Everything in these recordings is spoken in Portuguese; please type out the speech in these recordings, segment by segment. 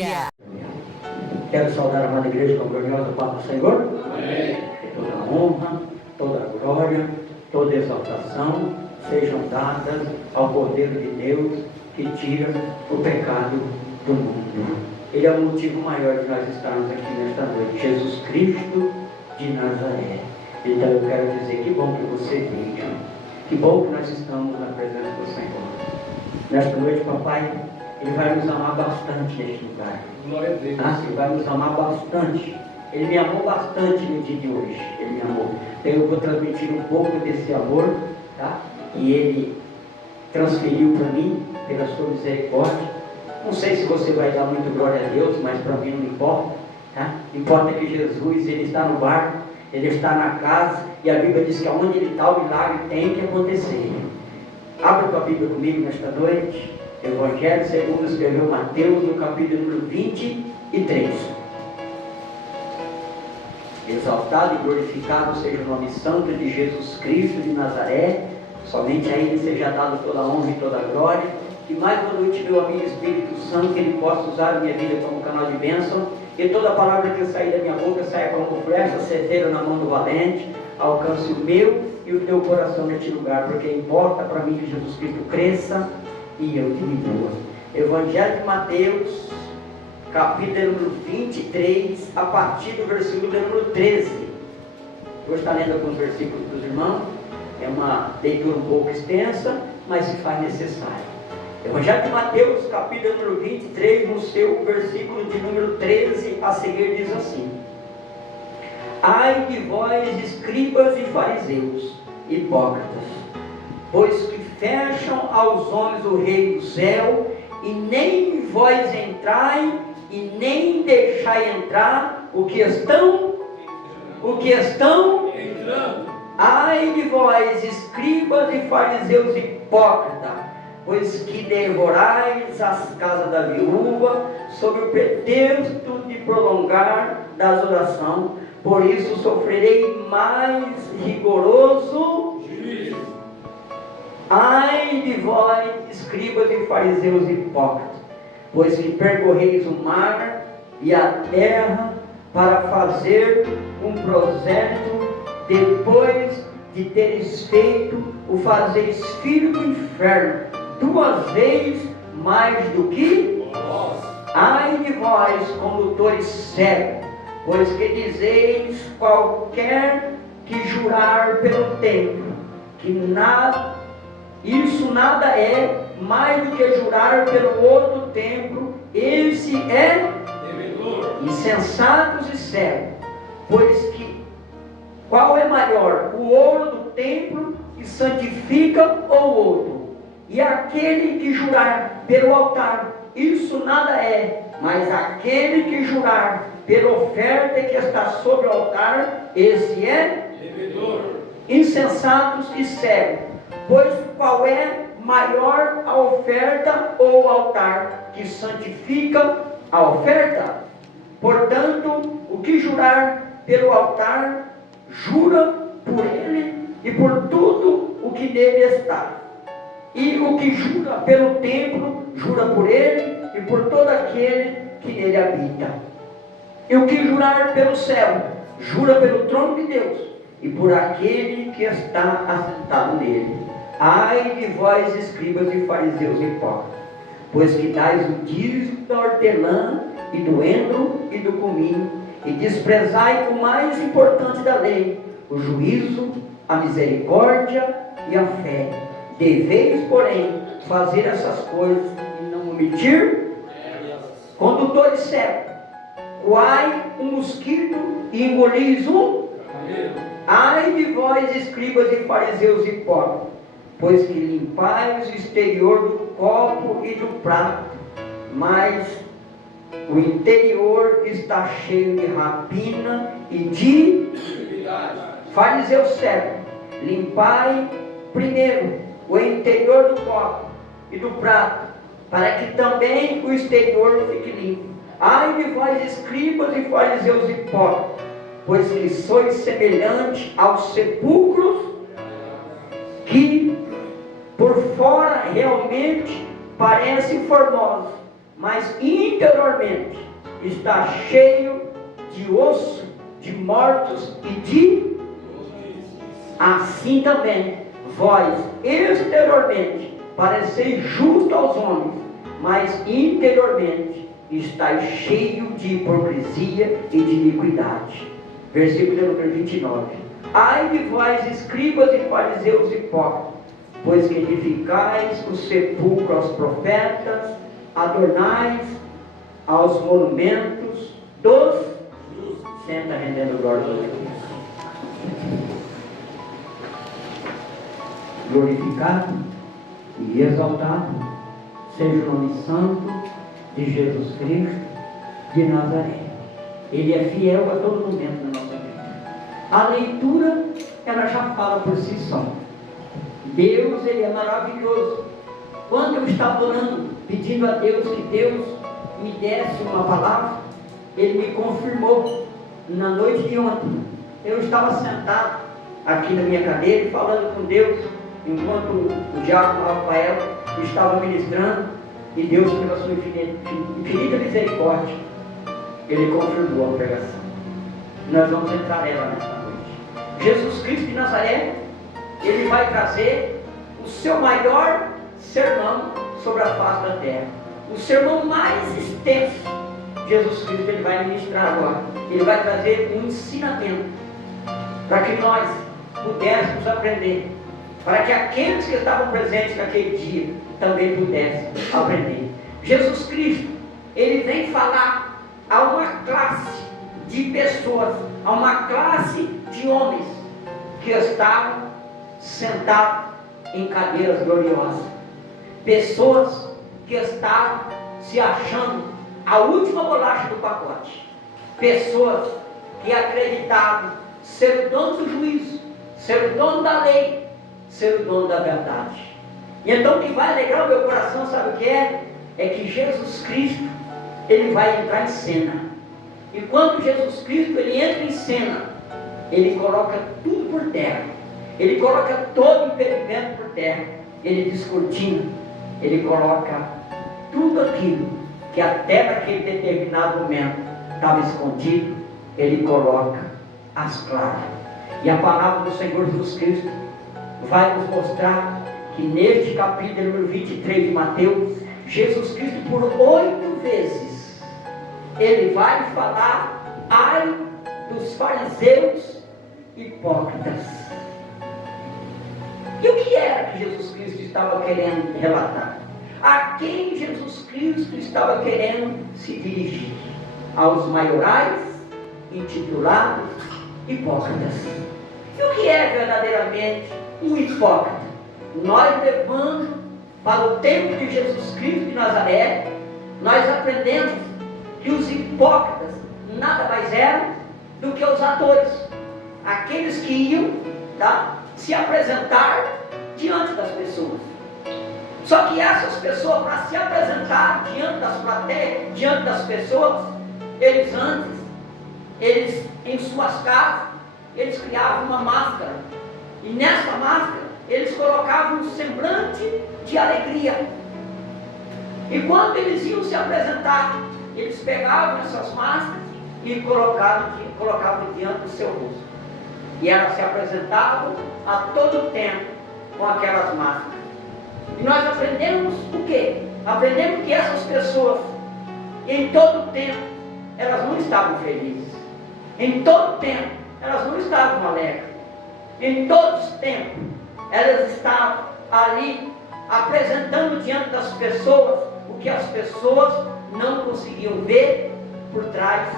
Família. Quero saudar a amada igreja com a gloriosa paz do Senhor. Amém. Que toda a honra, toda a glória, toda a exaltação sejam dadas ao Cordeiro de Deus que tira o pecado do mundo. Ele é o motivo maior de nós estarmos aqui nesta noite. Jesus Cristo de Nazaré. Então eu quero dizer, que bom que você veio. Que bom que nós estamos na presença do Senhor. Nesta noite, papai, Ele vai nos amar bastante neste lugar. Glória a Deus. Ele vai nos amar bastante. Ele me amou bastante no dia de hoje. Ele me amou. Então eu vou transmitir um pouco desse amor, tá? E Ele transferiu para mim, pela sua misericórdia. Não sei se você vai dar muito glória a Deus, mas para mim não importa, tá? Importa que Jesus, Ele está no barco, Ele está na casa, e a Bíblia diz que onde Ele está, o milagre tem que acontecer. Abra tua Bíblia comigo nesta noite. Evangelho segundo escreveu Mateus, no capítulo número 23. Exaltado e glorificado seja o nome santo de Jesus Cristo de Nazaré. Somente a Ele seja dado toda a honra e toda a glória. E mais uma noite, meu amigo Espírito Santo, que Ele possa usar a minha vida como canal de bênção. E toda palavra que sair da minha boca saia como flecha certeira na mão do valente. Alcance o meu e o teu coração neste lugar, porque importa para mim que Jesus Cristo cresça e eu diminua. Evangelho de Mateus, capítulo número 23, a partir do versículo número 13. Vou estar lendo alguns versículos dos irmãos. É uma leitura um pouco extensa, mas se faz necessário. Evangelho de Mateus, capítulo número 23, no seu versículo de número 13 a seguir, diz assim: Ai de vós, escribas e fariseus, hipócritas, pois que fecham aos homens o reino do céu, e nem vós entrai, e nem deixai entrar o que estão Entrando. Ai de vós, escribas e fariseus hipócritas, pois que devorais as casas da viúva, sob o pretexto de prolongar das orações. Por isso sofrerei mais rigoroso Juízo. Ai de vós, escribas e fariseus hipócritas, pois que percorreis o mar e a terra para fazer um prosélyto, depois de teres feito, o fazeis filho do inferno, 2 vezes mais do que Vós. Ai de vós, condutores cegos, pois que dizeis qualquer que jurar pelo templo, que isso nada é mais do que jurar pelo outro templo, esse é Devedor. insensatos e cegos, pois que qual é maior, o ouro do templo que santifica ou o outro? E aquele que jurar pelo altar, isso nada é, mas aquele que jurar pela oferta que está sobre o altar, esse é Devedor. insensatos e cegos, pois qual é maior, a oferta ou o altar que santifica a oferta? Portanto, o que jurar pelo altar, jura por ele e por tudo o que nele está. E o que jura pelo templo, jura por ele e por todo aquele que nele habita. E o que jurar pelo céu, jura pelo trono de Deus e por aquele que está assentado nele. Ai de vós, escribas e fariseus hipócritas, pois que dais o dízimo da hortelã e do endro e do cominho, e desprezai o mais importante da lei, o juízo, a misericórdia e a fé. Deveis, porém, fazer essas coisas e não omitir. Condutores cegos, coai um mosquito e engolis um. Ai de vós, escribas e fariseus hipócritas, pois que limpais o exterior do copo e do prato, mas o interior está cheio de rapina e de fariseu cego. Limpai primeiro o interior do copo e do prato, para que também o exterior fique limpo. Ai de vós, escribas e fariseus hipócritas, pois que sois semelhante aos sepulcros, que por fora realmente parecem formosos, mas interiormente está cheio de osso, de mortos e de... Assim também, vós exteriormente pareceis justo aos homens, mas interiormente estáis cheio de hipocrisia e de iniquidade. Versículo número 29. Ai de vós, escribas e fariseus hipócritas, pois que edificais o sepulcro aos profetas, adornais aos monumentos dos... Senta rendendo glória a Deus. Glorificado e exaltado seja o nome santo de Jesus Cristo de Nazaré. Ele é fiel a todo momento na nossa vida. A leitura, ela já fala por si só. Deus, Ele é maravilhoso. Quando eu estava orando, pedindo a Deus que Deus me desse uma palavra, Ele me confirmou na noite de ontem. Eu estava sentado aqui na minha cadeira falando com Deus, enquanto o diácono Rafael estava ministrando, e Deus, pela sua infinita misericórdia, Ele confirmou a pregação. Nós vamos entrar nela nesta noite. Jesus Cristo de Nazaré, Ele vai trazer o seu maior sermão sobre a face da terra, o sermão mais extenso. Jesus Cristo, Ele vai ministrar agora. Ele vai trazer um ensinamento para que nós pudéssemos aprender, para que aqueles que estavam presentes naquele dia também pudessem aprender. Jesus Cristo, Ele vem falar a uma classe de pessoas, a uma classe de homens que estavam sentados em cadeiras gloriosas, pessoas que estavam se achando a última bolacha do pacote, pessoas que acreditavam ser o dono do juízo, ser o dono da lei, ser o dono da verdade. E então o que vai alegrar o meu coração, sabe o que é? É que Jesus Cristo, Ele vai entrar em cena. E quando Jesus Cristo, Ele entra em cena, Ele coloca tudo por terra. Ele coloca todo impedimento por terra. Ele descortina, Ele coloca tudo aquilo que até naquele determinado momento estava escondido, Ele coloca às claras. E a palavra do Senhor Jesus Cristo vai nos mostrar que neste capítulo número 23 de Mateus, Jesus Cristo por 8 vezes, Ele vai falar: ai dos fariseus hipócritas. E o que era que Jesus Cristo estava querendo relatar? A quem Jesus Cristo estava querendo se dirigir? Aos maiorais, intitulados hipócritas. E o que é verdadeiramente um hipócrita? Nós levando para o tempo de Jesus Cristo de Nazaré, nós aprendemos que os hipócritas nada mais eram do que os atores, aqueles que iam se apresentar diante das pessoas. Só que essas pessoas, para se apresentar diante das plateias, diante das pessoas, eles em suas casas, eles criavam uma máscara. E nessa máscara, eles colocavam um semblante de alegria. E quando eles iam se apresentar, eles pegavam essas máscaras e colocavam diante do seu rosto. E elas se apresentavam a todo tempo com aquelas máscaras. E nós aprendemos o quê? Aprendemos que essas pessoas, em todo tempo, elas não estavam felizes. Em todo tempo, elas não estavam alegres. Em todos os tempos, elas estavam ali apresentando diante das pessoas o que as pessoas não conseguiam ver por trás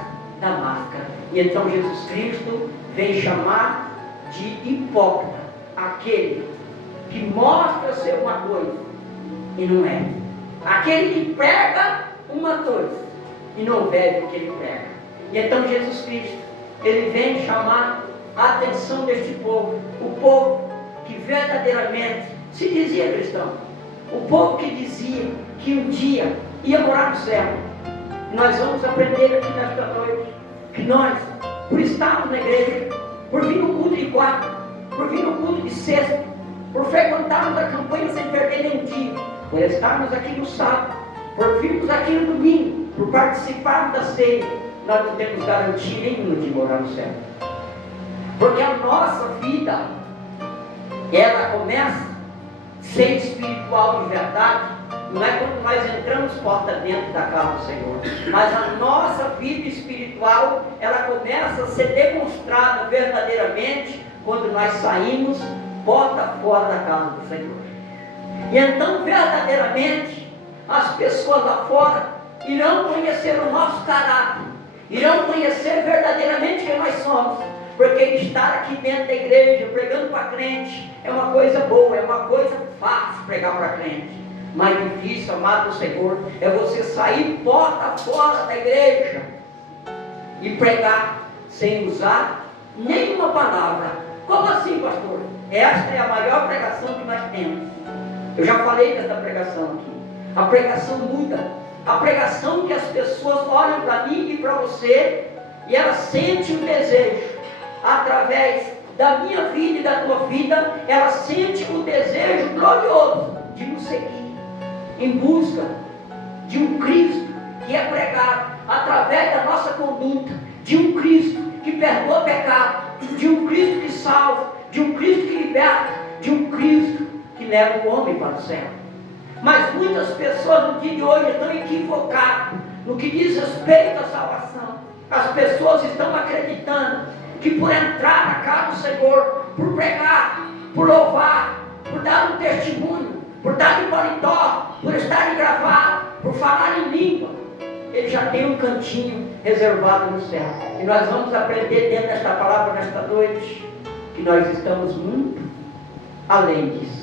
da máscara. E então Jesus Cristo vem chamar de hipócrita aquele que mostra ser uma coisa e não é, aquele que prega uma coisa e não vive o que ele prega. E então Jesus Cristo, Ele vem chamar a atenção deste povo, o povo que verdadeiramente se dizia cristão, o povo que dizia que um dia ia morar no céu. Nós vamos aprender aqui nesta noite que nós, por estarmos na igreja, por vir no culto de quarta, por vir no culto de sexta, por frequentarmos a campanha sem perder nenhum dia, por estarmos aqui no sábado, por virmos aqui no domingo, por participarmos da ceia, nós não temos garantia nenhuma de morar no céu. Porque a nossa vida, ela começa a ser espiritual de verdade, não é quando nós entramos porta dentro da casa do Senhor, mas a nossa vida espiritual, ela começa a ser demonstrada verdadeiramente quando nós saímos porta fora da casa do Senhor. E então, verdadeiramente, as pessoas lá fora irão conhecer o nosso caráter, irão conhecer verdadeiramente quem nós somos, porque estar aqui dentro da igreja, pregando para crente, é uma coisa boa, é uma coisa fácil pregar para crente. Mais difícil, amado do Senhor, é você sair porta fora da igreja e pregar sem usar nenhuma palavra. Como assim, pastor? Esta é a maior pregação que nós temos. Eu já falei dessa pregação aqui. A pregação muda. A pregação que as pessoas olham para mim e para você e elas sentem o desejo, através da minha vida e da tua vida, elas sentem o desejo glorioso de nos seguir, em busca de um Cristo que é pregado através da nossa conduta, de um Cristo que perdoa pecado, de um Cristo que salva, de um Cristo que liberta, de um Cristo que leva o homem para o céu. Mas muitas pessoas no dia de hoje estão equivocadas no que diz respeito à salvação. As pessoas estão acreditando que por entrar na casa do Senhor, por pregar, por louvar, por dar um testemunho, por dar de paletó, por estar de gravata, por falar em língua, ele já tem um cantinho reservado no céu. E nós vamos aprender dentro desta palavra nesta noite que nós estamos muito além disso.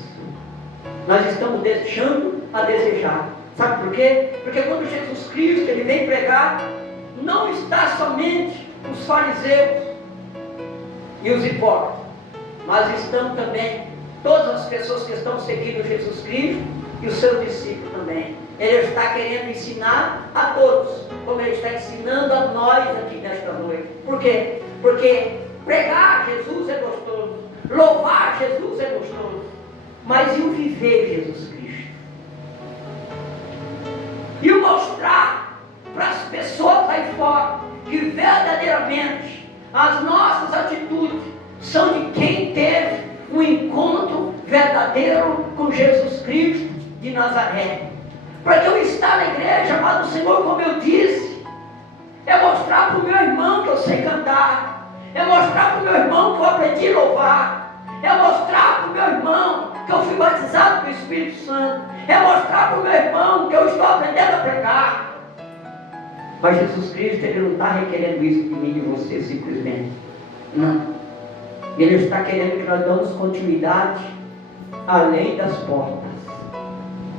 Nós estamos deixando a desejar. Sabe por quê? Porque quando Jesus Cristo ele vem pregar, não está somente os fariseus e os hipócritas, mas estão também todas as pessoas que estão seguindo Jesus Cristo e os seus discípulos também. Ele está querendo ensinar a todos, como ele está ensinando a nós aqui nesta noite. Por quê? Porque pregar Jesus é gostoso, louvar Jesus é gostoso, mas e o viver Jesus Cristo? E o mostrar para as pessoas aí fora que verdadeiramente as nossas atitudes são de quem teve um encontro verdadeiro com Jesus Cristo de Nazaré. Porque eu estar na igreja, amado Senhor, como eu disse, é mostrar para o meu irmão que eu sei cantar, é mostrar para o meu irmão que eu aprendi a louvar, é mostrar para o meu irmão que eu fui batizado com o Espírito Santo, é mostrar para o meu irmão que eu estou aprendendo a pregar. Mas Jesus Cristo, ele não está requerendo isso de mim e de você simplesmente. Não. Ele está querendo que nós damos continuidade além das portas.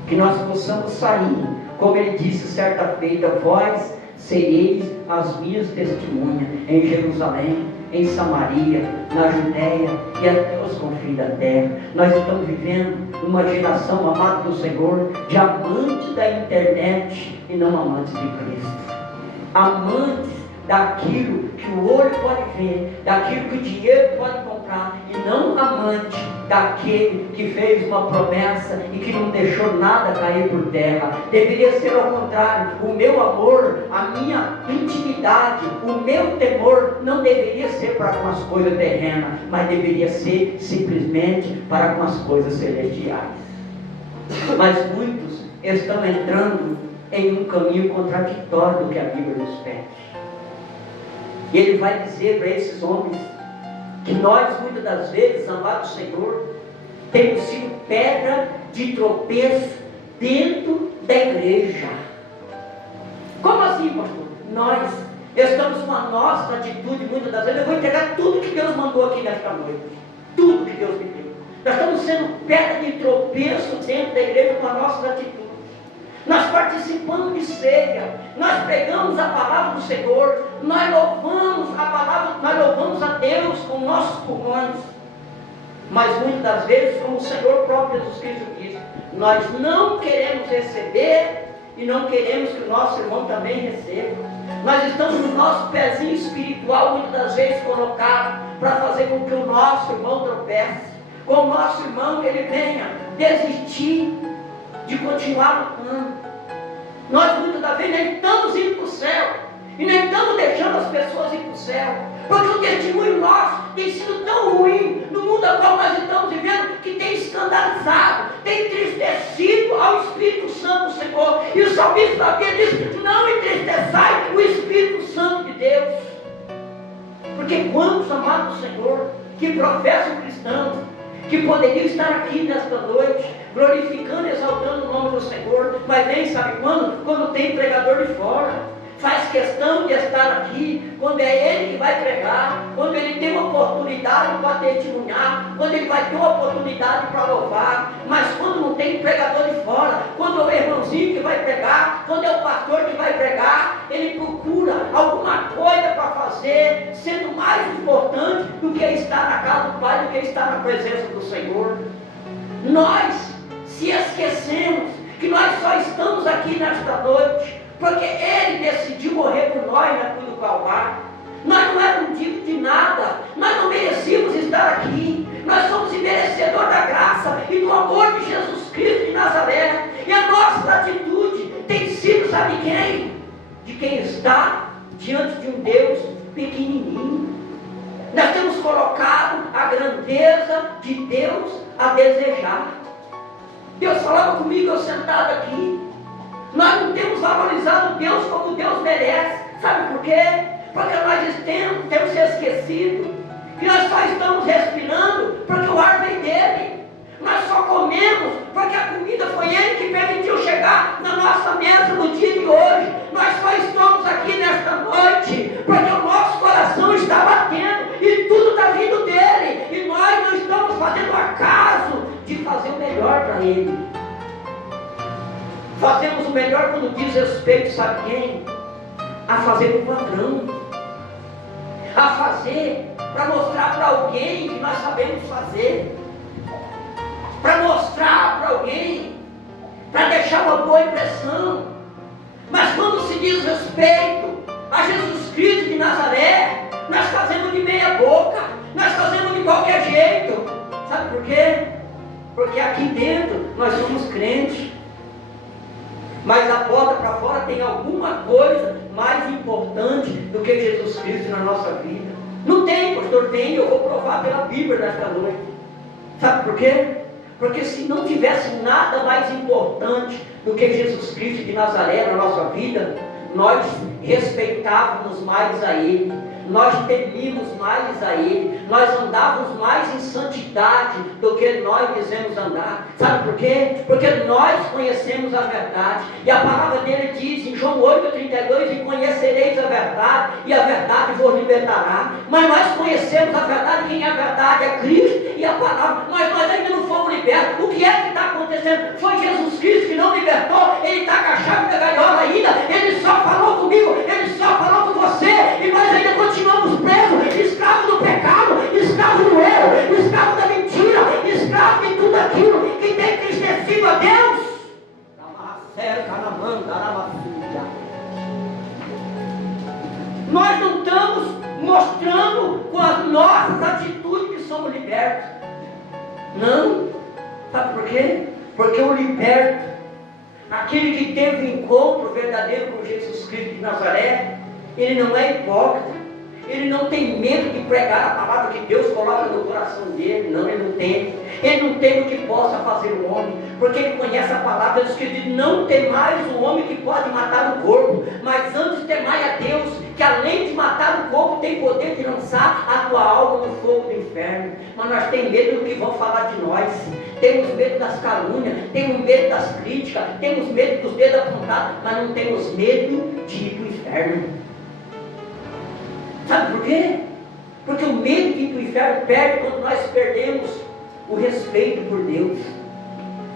Que nós possamos sair, como ele disse certa feita, vós sereis as minhas testemunhas em Jerusalém, em Samaria, na Judéia e até os confins da terra. Nós estamos vivendo uma geração, amada do Senhor, de amantes da internet e não amantes de Cristo. Amantes daquilo que o olho pode ver, daquilo que o dinheiro pode comprar, e não amante daquele que fez uma promessa e que não deixou nada cair por terra. Deveria ser ao contrário. O meu amor, a minha intimidade, o meu temor não deveria ser para com as coisas terrenas, mas deveria ser simplesmente para com as coisas celestiais. Mas muitos estão entrando em um caminho contraditório do que a Bíblia nos pede. E ele vai dizer para esses homens que nós, muitas das vezes, amado Senhor, temos sido pedra de tropeço dentro da igreja. Como assim, pastor? Nós estamos com a nossa atitude, muitas das vezes, eu vou entregar tudo que Deus mandou aqui nesta noite. Tudo que Deus me deu. Nós estamos sendo pedra de tropeço dentro da igreja com as nossas atitudes. Nós participamos de ceia, nós pegamos a palavra do Senhor, nós louvamos a palavra, nós louvamos a Deus com nossos pulmões. Mas muitas das vezes, como o Senhor próprio Jesus Cristo diz, nós não queremos receber e não queremos que o nosso irmão também receba. Nós estamos no nosso pezinho espiritual, muitas das vezes colocado para fazer com que o nosso irmão tropece, com o nosso irmão que ele venha desistir de continuar lutando. Nós muitas das vezes nem estamos indo para o céu. E nem estamos deixando as pessoas ir para o céu. Porque o testemunho nosso tem sido tão ruim no mundo ao qual nós estamos vivendo, que tem escandalizado, tem entristecido ao Espírito Santo do Senhor. E o salmista Davi diz: não entristeçai o Espírito Santo de Deus. Porque quantos amados do Senhor, que professam cristãos, que poderiam estar aqui nesta noite, glorificando e exaltando o nome do Senhor, mas nem sabe quando? Quando tem pregador de fora. Faz questão de estar aqui, quando é ele que vai pregar, quando ele tem uma oportunidade para testemunhar, quando ele vai ter uma oportunidade para louvar, mas quando não tem pregador de fora, quando é o irmãozinho que vai pregar, quando é o pastor que vai pregar, ele procura alguma coisa para fazer, sendo mais importante do que estar na casa do Pai, do que estar na presença do Senhor. Nós se esquecemos que nós só estamos aqui nesta noite porque Ele decidiu morrer por nós na cruz do Calvário. Nós não éramos dignos de nada, nós não merecíamos estar aqui, nós somos imerecedores da graça e do amor de Jesus Cristo de Nazaré. E a nossa atitude tem sido, sabe quem? De quem está diante de um Deus pequenininho. Nós temos colocado a grandeza de Deus a desejar. Deus falava comigo, eu sentado aqui. Nós não temos valorizado Deus como Deus merece. Sabe por quê? Porque nós temos se esquecido que nós só estamos respirando porque o ar vem dele. Nós só comemos porque a comida foi Ele que permitiu chegar na nossa mesa no dia de hoje. Nós só estamos aqui nesta noite porque o nosso coração está batendo e tudo está vindo dele. E nós não estamos fazendo acaso de fazer o melhor para Ele. Fazemos o melhor quando diz respeito, sabe quem? A fazer com o patrão. A fazer para mostrar para alguém que nós sabemos fazer. Para mostrar para alguém, para deixar uma boa impressão. Mas quando se diz respeito a Jesus Cristo de Nazaré, nós fazemos de meia boca, nós fazemos de qualquer jeito. Sabe por quê? Porque aqui dentro nós somos crentes. Mas a porta para fora tem alguma coisa mais importante do que Jesus Cristo na nossa vida. Não tem, pastor, tem, eu vou provar pela Bíblia nesta noite. Sabe por quê? Porque se não tivesse nada mais importante do que Jesus Cristo de Nazaré na nossa vida, nós respeitávamos mais a Ele, nós temíamos mais a Ele, nós andávamos mais em santidade do que nós dizemos andar. Sabe por quê? Porque nós conhecemos a verdade, e a palavra dele diz em João 8,32: e conhecereis a verdade, e a verdade vos libertará. Mas nós conhecemos a verdade, quem é a verdade? É Cristo e a palavra, mas nós ainda não fomos libertos. O que é que está acontecendo? Foi Jesus Cristo que não libertou, Ele está com a chave da gaiola ainda, Ele só falou comigo, Ele só falou com você, e nós ainda continuamos presos, escravos do pecado, escravos do erro, escravos da mentira, escravos de tudo aquilo que tem entristecido a Deus. Nós não estamos mostrando com as nossas atitudes que somos libertos. Não. Sabe por quê? Porque o liberto, aquele que teve um encontro verdadeiro com Jesus Cristo de Nazaré, ele não é hipócrita, ele não tem medo de pregar a palavra que Deus coloca no coração dele. Não, ele não tem. Ele não tem o que possa fazer o homem, porque ele conhece a palavra. Deus que diz: não temais o homem que pode matar o corpo, mas antes temai a Deus, que além de matar o corpo, tem poder de lançar a tua alma no fogo do inferno. Mas nós temos medo do que vão falar de nós, temos medo das calúnias, temos medo das críticas, temos medo dos dedos apontados, mas não temos medo de ir para o inferno. Sabe por quê? Porque o medo de ir para o inferno perde quando nós perdemos o respeito por Deus.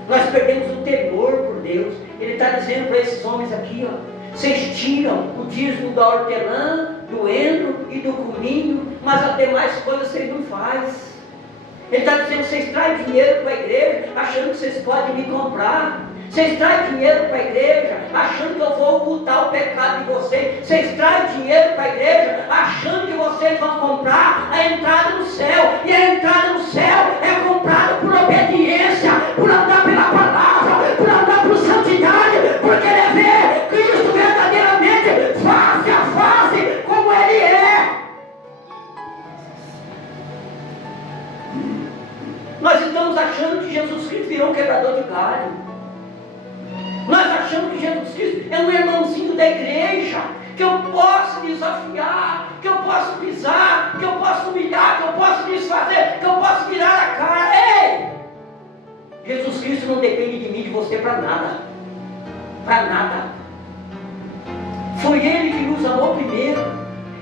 Nós perdemos o temor por Deus. Ele está dizendo para esses homens aqui, ó: vocês tiram o dízimo da hortelã, do endro e do cominho, mas as demais coisas vocês não fazem. Ele está dizendo: vocês traem dinheiro para a igreja, achando que vocês podem me comprar. Vocês traem dinheiro para a igreja, achando que eu vou ocultar o pecado de vocês. Vocês traem dinheiro para a igreja, achando que vocês vão comprar a entrada no céu. E a entrada no céu é comprada por obediência, por andar pela palavra, por andar por santidade, por querer ver estamos achando que Jesus Cristo virou um quebrador de galho. Nós achamos que Jesus Cristo é um irmãozinho da igreja, que eu posso desafiar, que eu posso pisar, que eu posso humilhar, que eu posso desfazer, que eu posso virar a cara. Ei! Jesus Cristo não depende de mim, de você para nada. Para nada. Foi Ele que nos amou primeiro.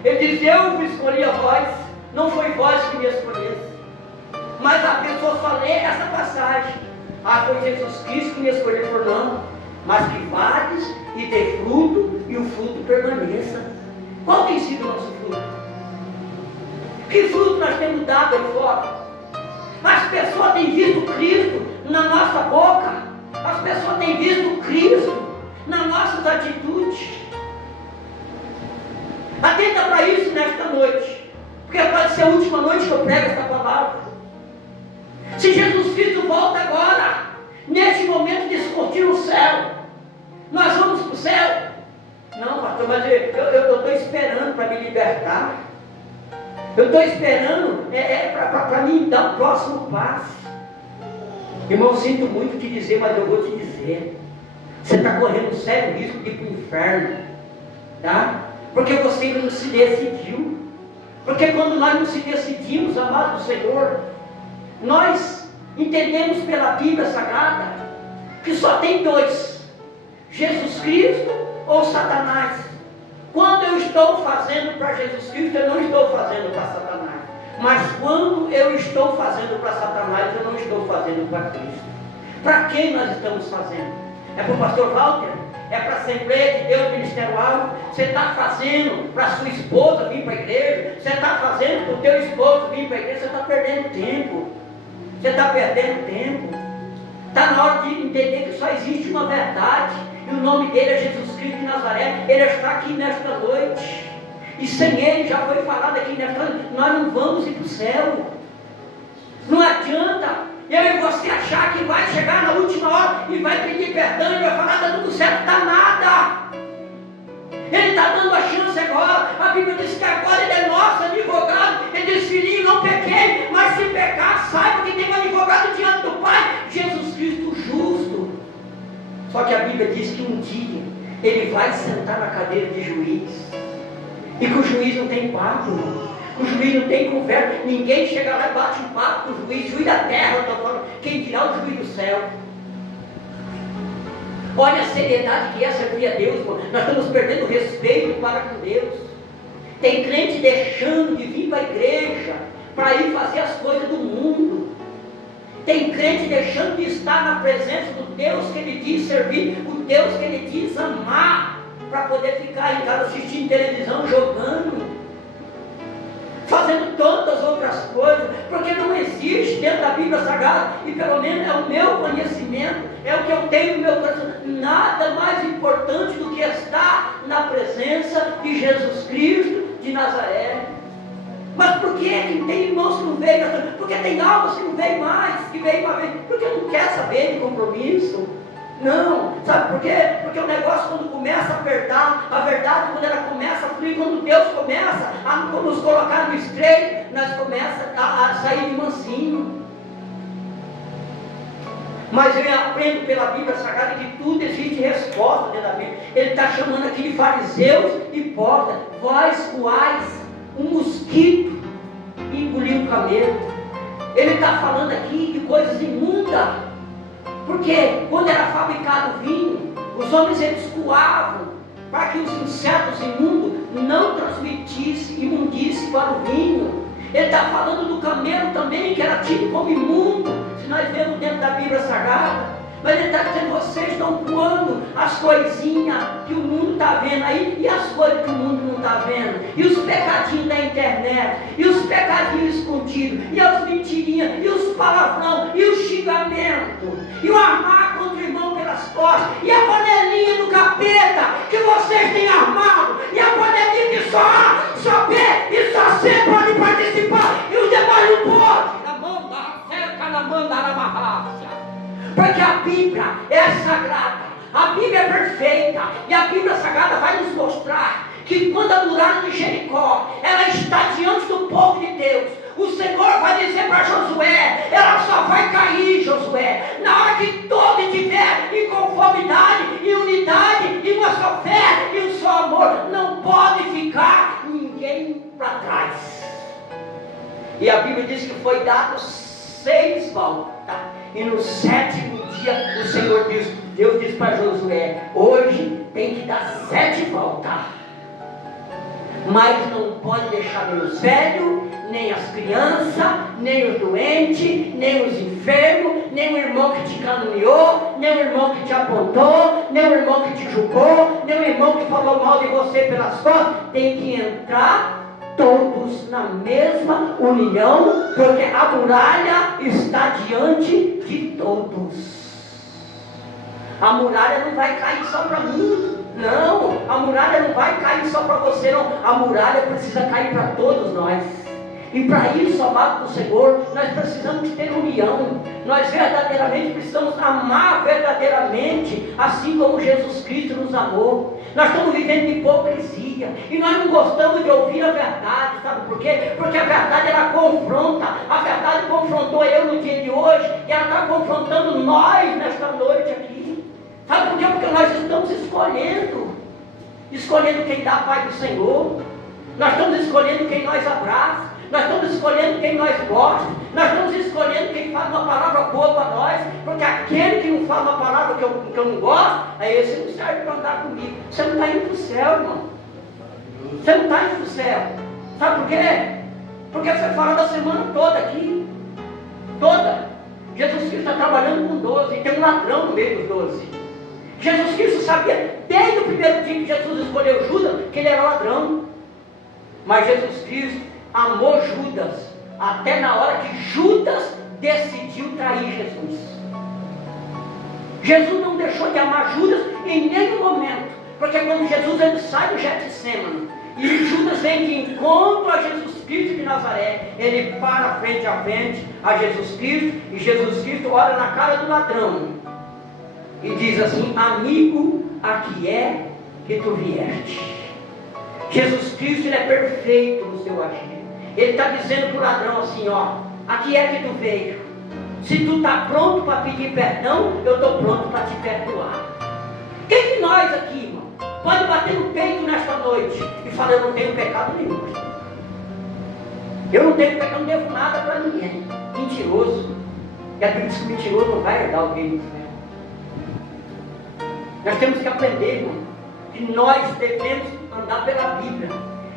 Ele disse: eu vos escolhi a vós, não foi vós que me escolheste. Mas a pessoa só lê essa passagem: ah, foi Jesus Cristo que me escolheu. Por não, mas que vades e dê fruto, e o fruto permaneça. Qual tem sido o nosso fruto? Que fruto nós temos dado aí fora? As pessoas têm visto Cristo na nossa boca, as pessoas têm visto Cristo nas nossas atitudes. Atenta para isso nesta noite, porque pode ser a última noite que eu prego esta palavra. Se Jesus Cristo volta agora, neste momento descortina o céu, nós vamos para o céu? Não, pastor, mas eu estou esperando para me libertar. Eu estou esperando para mim dar o próximo passo. Irmão, sinto muito te dizer, mas eu vou te dizer: você está correndo sério risco de ir para o inferno, tá? Porque você ainda não se decidiu. Porque quando nós não se decidimos, amado do Senhor, nós entendemos pela Bíblia Sagrada que só tem dois: Jesus Cristo ou Satanás. Quando eu estou fazendo para Jesus Cristo, eu não estou fazendo para Satanás. Mas quando eu estou fazendo para Satanás, eu não estou fazendo para Cristo. Para quem nós estamos fazendo? É para o pastor Walter? É para a Assembleia de Deus Ministério Alvo? Você está fazendo para a sua esposa vir para a igreja? Você está fazendo para o teu esposo vir para a igreja? Você está perdendo tempo. Você está perdendo tempo. Está na hora de entender que só existe uma verdade, e o nome dele é Jesus Cristo de Nazaré. Ele está aqui nesta noite, e sem ele, já foi falado aqui nesta noite, nós não vamos ir para o céu. Não adianta eu e você achar que vai chegar na última hora e vai pedir perdão e vai falar: está tudo certo. Está nada. Ele está dando a chance agora. A Bíblia diz que agora ele é nosso advogado. Ele diz: filhinho, não pequei, mas se pecar, saiba que tem um advogado diante do Pai, Jesus Cristo justo. Só que a Bíblia diz que um dia ele vai sentar na cadeira de juiz, e que o juiz não tem papo, o juiz não tem conversa. Ninguém chega lá e bate um papo com o juiz da terra, eu estou falando, quem dirá o juiz do céu? Olha a seriedade que é servir a Deus, pô. Nós estamos perdendo respeito para com Deus. Tem crente deixando de vir para a igreja para ir fazer as coisas do mundo. Tem crente deixando de estar na presença do Deus que ele diz servir, o Deus que ele diz amar, para poder ficar em casa assistindo televisão, jogando, fazendo tantas outras coisas, porque não existe dentro da Bíblia Sagrada, e pelo menos é o meu conhecimento, é o que eu tenho no meu coração, nada mais importante do que estar na presença de Jesus Cristo de Nazaré. Mas por que tem irmãos que não veem? Porque tem almas que não veem mais, que veem uma vez, porque não quer saber de compromisso. Não, sabe por quê? Porque o negócio, quando começa a apertar, a verdade, quando ela começa a fluir, quando Deus começa a nos colocar no estreito, nós começamos a sair de mansinho. Mas eu aprendo pela Bíblia Sagrada que tudo existe resposta dentro da Bíblia. Ele está chamando aqui de fariseus hipócritas, vós quais um mosquito engoliu um camelo. Ele está falando aqui de coisas imundas. Porque quando era fabricado vinho, os homens eles coavam para que os insetos imundos não transmitissem imundície para o vinho. Ele está falando do camelo também, que era tido como imundo, se nós vemos dentro da Bíblia Sagrada. Mas ele está dizendo: vocês estão coando as coisinhas que o mundo está vendo aí, e as coisas que o mundo não está vendo, e os pecadinhos da internet, e os pecadinhos escondidos, e as mentirinhas, e os palavrão, e o xingamento, e o armar contra o irmão pelas costas, e a panelinha do capeta que vocês têm armado, e a panelinha que só B e só C pode participar, e os demais não podem. Porque a Bíblia é sagrada, a Bíblia é perfeita, e a Bíblia Sagrada vai nos mostrar que quando a muralha de Jericó, ela está diante do povo de Deus, o Senhor vai dizer para Josué: ela só vai cair foi dado 6 voltas. E no 7º dia o Senhor Deus disse para Josué: hoje tem que dar 7 voltas. Mas não pode deixar nem os velhos, nem as crianças, nem os doentes, nem os enfermos, nem o irmão que te caluniou, nem o irmão que te apontou, nem o irmão que te julgou, nem o irmão que falou mal de você pelas costas. Tem que entrar todos na mesma união, porque a muralha está diante de todos. A muralha não vai cair só para mim, não. A muralha não vai cair só para você, não. A muralha precisa cair para todos nós. E para isso, amado do Senhor, nós precisamos ter união. Nós verdadeiramente precisamos amar verdadeiramente, assim como Jesus Cristo nos amou. Nós estamos vivendo de hipocrisia, e nós não gostamos de ouvir a verdade, sabe por quê? Porque a verdade, ela confronta. A verdade confrontou eu no dia de hoje, e ela está confrontando nós nesta noite aqui. Sabe por quê? Porque nós estamos escolhendo quem dá a paz do Senhor. Nós estamos escolhendo quem nós abraça. Nós estamos escolhendo quem nós gostamos. Nós estamos escolhendo quem fala uma palavra boa para nós. Porque aquele que não fala uma palavra que eu não gosto, aí esse não serve para andar comigo. Você não está indo para o céu, irmão. Você não está indo para o céu. Sabe por quê? Porque você fala da semana toda aqui. Toda. Jesus Cristo está trabalhando com 12. E tem um ladrão no meio dos 12. Jesus Cristo sabia, desde o primeiro dia que Jesus escolheu Judas, que ele era ladrão. Mas Jesus Cristo amou Judas, até na hora que Judas decidiu trair Jesus. Jesus não deixou de amar Judas em nenhum momento, porque quando Jesus ele sai do Getsêmani, e Judas vem de encontro a Jesus Cristo de Nazaré, ele para frente a frente a Jesus Cristo, e Jesus Cristo olha na cara do ladrão, e diz assim: amigo, aqui é que tu vieste. Jesus Cristo ele é perfeito no seu agir. Ele está dizendo para o ladrão assim: ó, aqui é que tu veio. Se tu está pronto para pedir perdão, eu estou pronto para te perdoar. Quem de nós aqui, irmão, pode bater no peito nesta noite e falar: eu não tenho pecado nenhum, eu não tenho pecado, não devo nada para ninguém. Mentiroso. E a Bíblia diz que mentiroso não vai herdar o reino do céu. Nós temos que aprender, irmão, que nós devemos andar pela Bíblia.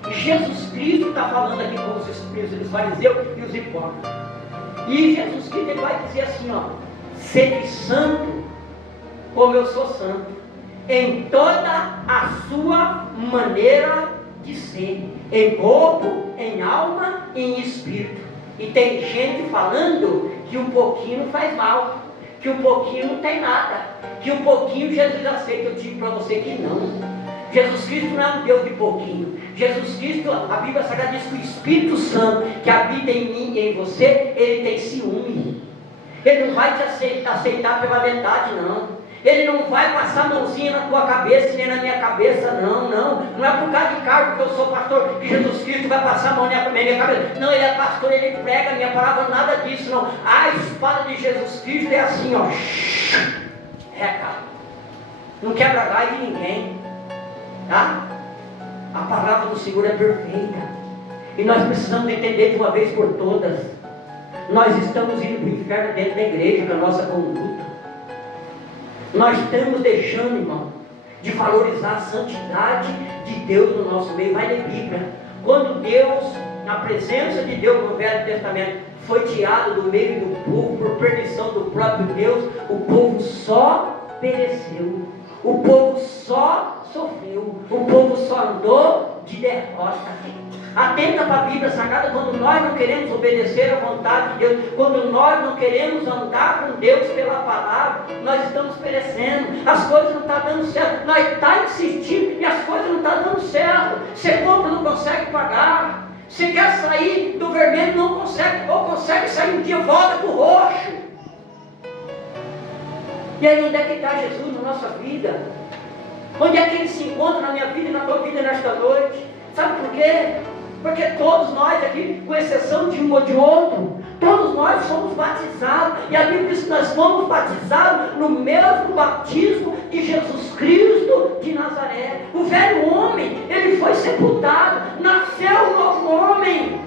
E Jesus Cristo está falando aqui com os fariseus e os hipócritas. E Jesus Cristo ele vai dizer assim: ó, sede santo, como eu sou santo, em toda a sua maneira de ser, em corpo, em alma e em espírito. E tem gente falando que um pouquinho não faz mal, que um pouquinho não tem nada, que um pouquinho Jesus aceita. Eu digo para você que não. Jesus Cristo não é um Deus de pouquinho. Jesus Cristo, a Bíblia Sagrada diz que o Espírito Santo que habita em mim e em você, ele tem ciúme. Ele não vai te aceitar pela metade, não. Ele não vai passar a mãozinha na tua cabeça nem na minha cabeça, não. Não é por causa de cargo que eu sou pastor que Jesus Cristo vai passar a mão na minha cabeça. Não, ele é pastor, ele prega a minha palavra, nada disso, não. A espada de Jesus Cristo é assim, ó. Reca. Não quebra galho de ninguém. Tá? A palavra do Senhor é perfeita. E nós precisamos entender de uma vez por todas. Nós estamos indo para o inferno dentro da igreja, com a nossa conduta. Nós estamos deixando, irmão, de valorizar a santidade de Deus no nosso meio. Vai ler Bíblia. Quando Deus, na presença de Deus no Velho Testamento, foi tirado do meio do povo por permissão do próprio Deus, o povo só pereceu. O povo só sofreu. O povo só andou de derrota. Atenta para a Bíblia Sagrada. Quando nós não queremos obedecer à vontade de Deus, quando nós não queremos andar com Deus pela palavra, nós estamos perecendo. As coisas não estão dando certo. Nós estamos insistindo e as coisas não estão dando certo. Você compra, não consegue pagar. Você quer sair do vermelho, não consegue. Ou consegue sair um dia, volta para o roxo. E aí, onde é que está Jesus na nossa vida? Onde é que Ele se encontra na minha vida e na tua vida nesta noite? Sabe por quê? Porque todos nós aqui, com exceção de um ou de outro, todos nós somos batizados. E a Bíblia diz que nós fomos batizados no mesmo batismo de Jesus Cristo de Nazaré. O velho homem, ele foi sepultado, nasceu um novo homem.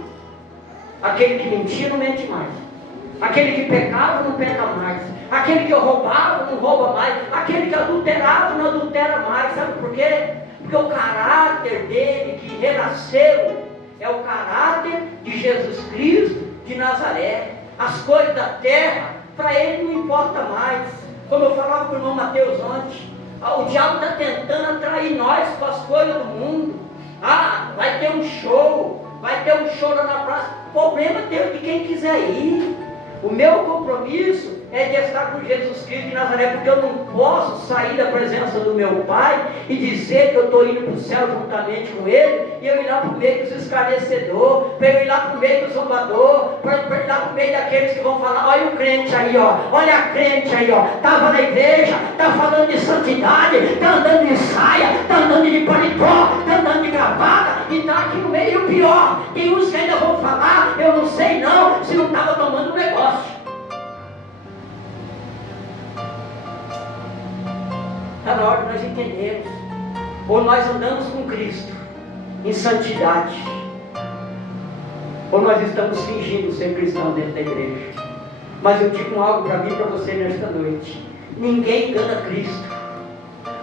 Aquele que mentia não mente mais. Aquele que pecava não peca mais. Aquele que roubava não rouba mais. Aquele que adulterava não adultera mais. Sabe por quê? Porque o caráter dele que renasceu é o caráter de Jesus Cristo de Nazaré. As coisas da terra, para ele não importa mais. Como eu falava para o irmão Mateus ontem, o diabo está tentando atrair nós com as coisas do mundo. Vai ter um show lá na praça. O problema é de quem quiser ir. O meu compromisso é de estar com Jesus Cristo de Nazaré, porque eu não posso sair da presença do meu Pai e dizer que eu estou indo para o céu juntamente com Ele, e eu ir lá para o meio dos escarnecedores, para eu ir lá para o meio do zombador, para eu ir lá para o meio daqueles que vão falar: olha o crente aí, ó, olha a crente aí, ó, estava na igreja, está falando de santidade, está andando de saia, está andando de paletó, está andando de gravata, e está aqui no meio. E o pior, tem uns que ainda vão falar: eu não sei não, se não estava tomando um negócio. Está na hora de nós entendermos. Ou nós andamos com Cristo em santidade, ou nós estamos fingindo ser cristãos dentro da igreja. Mas eu digo algo para mim e para você nesta noite: ninguém engana Cristo.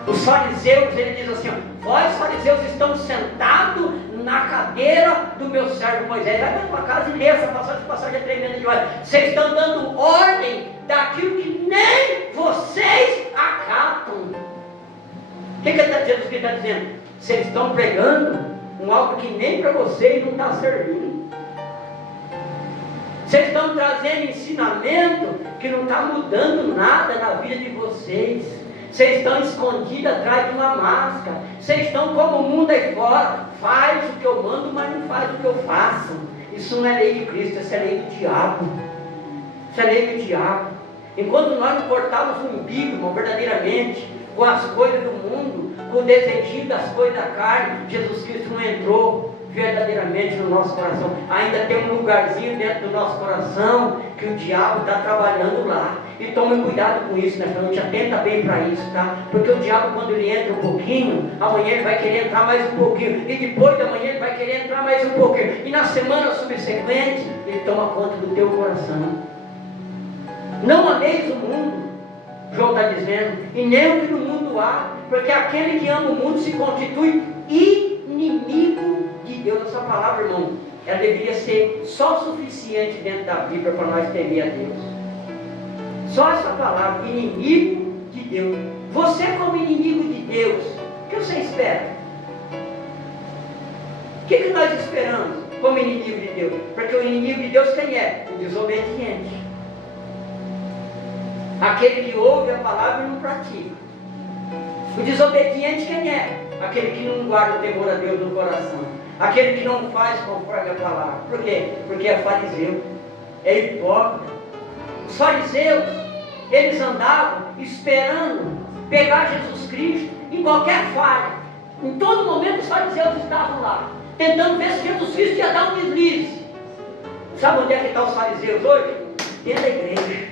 Os fariseus, ele diz assim: vós fariseus estão sentados na cadeira do meu servo Moisés. Vai para tua casa e lê essa passagem é tremenda demais. Vocês estão dando ordem daquilo que nem vocês acatam. O que Jesus está dizendo? Vocês estão pregando algo que nem para vocês não está servindo. Vocês estão trazendo ensinamento que não está mudando nada na vida de vocês. Vocês estão escondidos atrás de uma máscara. Vocês estão como o mundo aí fora. Faz o que eu mando, mas não faz o que eu faço. Isso não é lei de Cristo, isso é lei do diabo. Isso é lei do diabo. Enquanto nós não cortarmos o umbigo, verdadeiramente, com as coisas do mundo, com o desejinho das coisas da carne, Jesus Cristo não entrou verdadeiramente no nosso coração. Ainda tem um lugarzinho dentro do nosso coração que o diabo está trabalhando lá. E tome cuidado com isso nessa noite, atenta bem para isso, tá? Porque o diabo, quando ele entra um pouquinho, amanhã ele vai querer entrar mais um pouquinho, e depois da manhã ele vai querer entrar mais um pouquinho, e na semana subsequente ele toma conta do teu coração. Não ameis o mundo, João está dizendo, e nem o que no mundo há, porque aquele que ama o mundo se constitui inimigo de Deus. Essa palavra, irmão, ela deveria ser só suficiente dentro da Bíblia para nós temer a Deus. Só essa palavra, inimigo de Deus. Você como inimigo de Deus, o que você espera? O que nós esperamos como inimigo de Deus? Porque o inimigo de Deus quem é? O desobediente. Aquele que ouve a palavra e não pratica. O desobediente quem é? Aquele que não guarda o temor a Deus no coração. Aquele que não faz conforme a palavra. Por quê? Porque é fariseu, é hipócrita. Os fariseus, eles andavam esperando pegar Jesus Cristo em qualquer falha. Em todo momento os fariseus estavam lá, tentando ver se Jesus Cristo ia dar um deslize. Sabe onde é que estão os fariseus hoje? Dentro da igreja.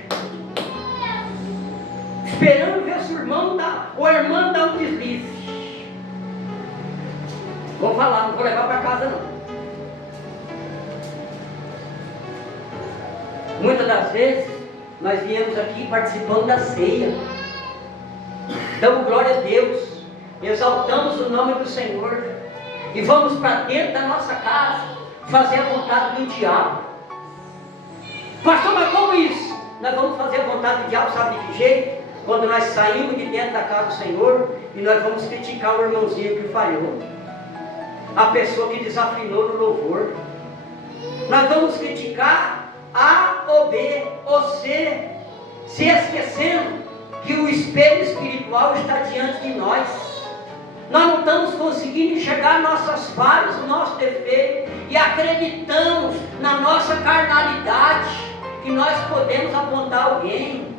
Esperando ver se o irmão dá, ou a irmã dá um deslize. Vou falar, não vou levar para casa não. Muitas das vezes nós viemos aqui participando da ceia, damos glória a Deus, exaltamos o nome do Senhor, e vamos para dentro da nossa casa fazer a vontade do diabo. Pastor, mas como isso? Nós vamos fazer a vontade do diabo, sabe de que jeito? Quando nós saímos de dentro da casa do Senhor e nós vamos criticar o irmãozinho que falhou, a pessoa que desafinou no louvor, nós vamos criticar A ou B ou C, se esquecendo que o espelho espiritual está diante de nós. Nós não estamos conseguindo enxergar nossas falhas, o nosso defeito, e acreditamos na nossa carnalidade que nós podemos apontar alguém.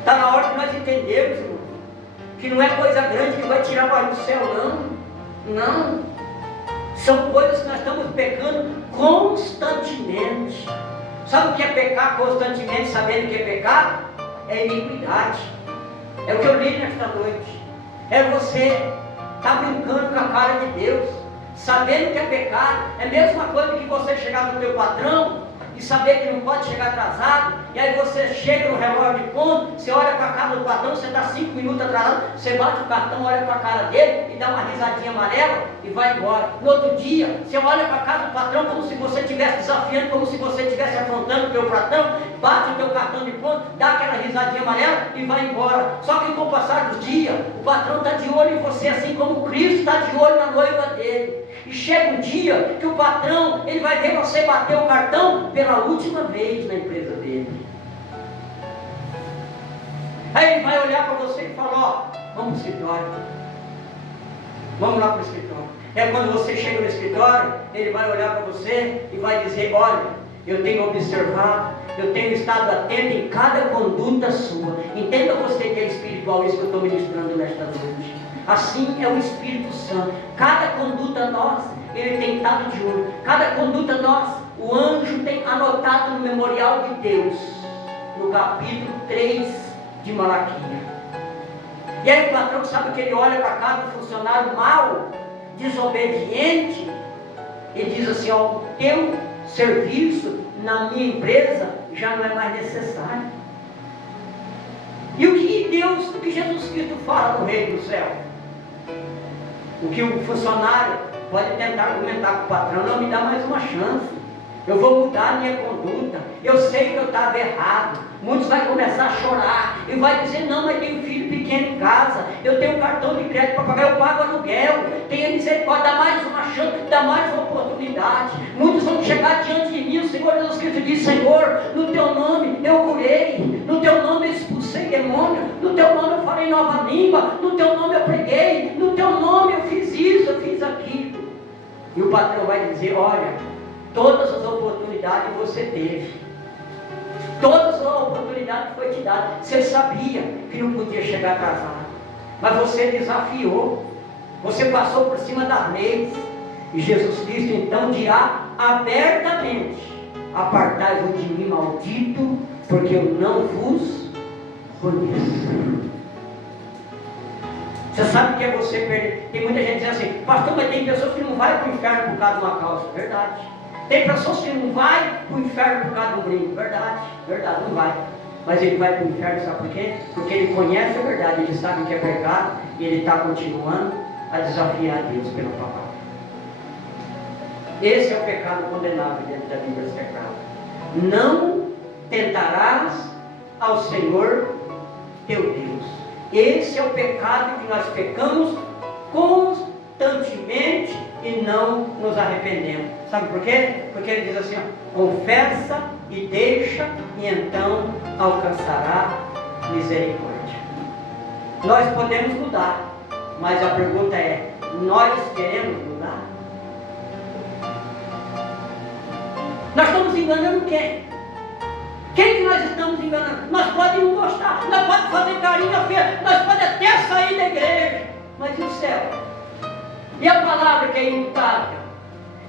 Está na hora de nós entendermos, irmão, que não é coisa grande que vai tirar o ar do céu, não. Não. São coisas que nós estamos pecando constantemente. Sabe o que é pecar constantemente, sabendo o que é pecar? É iniquidade. É o que eu li nesta noite. É você estar brincando com a cara de Deus. sabendo que é pecado. É a mesma coisa que você chegar no teu patrão e saber que não pode chegar atrasado, e aí você chega no relógio de ponto, você olha para a cara do patrão, você está 5 minutos atrasado, você bate o cartão, olha para a cara dele e dá uma risadinha amarela e vai embora. No outro dia, você olha para a cara do patrão como se você estivesse desafiando, como se você estivesse afrontando o teu patrão, bate o teu cartão de ponto, dá aquela risadinha amarela e vai embora. Só que com o passar dos dias, o patrão está de olho em você, assim como Cristo está de olho na noiva dele. E chega um dia que o patrão, ele vai ver você bater o cartão pela última vez na empresa dele. Aí ele vai olhar para você e falar, ó, vamos para o escritório. Vamos lá para o escritório. É quando você chega no escritório, ele vai olhar para você e vai dizer, olha, eu tenho observado, eu tenho estado atento em cada conduta sua. Entenda você que é espiritual isso que eu estou ministrando nesta noite. Assim é o Espírito Santo. Cada conduta nossa, ele tem estado de olho. Cada conduta nossa, o anjo tem anotado no memorial de Deus, no capítulo 3 de Malaquias. E aí o patrão sabe que ele olha para a casa do funcionário mau, desobediente, e diz assim, ó, o teu serviço na minha empresa já não é mais necessário. E o que Jesus Cristo fala no reino do céu? O que o funcionário pode tentar argumentar com o patrão, não, me dá mais uma chance, eu vou mudar a minha conduta, eu sei que eu estava errado. Muitos vão começar a chorar e vai dizer, não, mas tem um filho pequeno em casa, eu tenho um cartão de crédito para pagar, eu pago aluguel, tenha misericórdia, dá mais uma chance, dá mais uma oportunidade. Muitos vão chegar diante de mim, o Senhor Jesus Cristo diz, Senhor, no teu nome eu curei, no teu nome eu expulsei demônio, no teu nome eu falei nova língua, no teu nome eu preguei, no teu nome eu fiz isso, eu fiz aquilo. E o patrão vai dizer, olha, todas as oportunidades você teve, todas as oportunidades foi te dada, você sabia que não podia chegar atrasado, mas você desafiou, você passou por cima das leis, e Jesus Cristo então dirá abertamente, apartai-vos de mim, maldito, porque eu não vos conheço. Você sabe que é você perder. Tem muita gente dizendo assim, pastor, mas tem pessoas que não vão para o inferno por causa de uma causa. Verdade. Tem pessoas que não vão para o inferno por causa de um brinco. Verdade, verdade, não vai. Mas ele vai para o inferno, sabe por quê? Porque ele conhece a verdade, ele sabe que é pecado, e ele está continuando a desafiar Deus pela palavra. Esse é o pecado condenável dentro da Bíblia Sagrada. Não tentarás ao Senhor teu Deus. Esse é o pecado que nós pecamos constantemente e não nos arrependemos. Sabe por quê? Porque ele diz assim, ó, confessa e deixa, e então alcançará misericórdia. Nós podemos mudar, mas a pergunta é, nós queremos mudar? Nós estamos enganando quem? Quem que nós estamos enganando? Nós podemos não gostar, nós podemos fazer carinho feia, nós podemos até sair da igreja, mas e o céu? E a palavra que é imutável?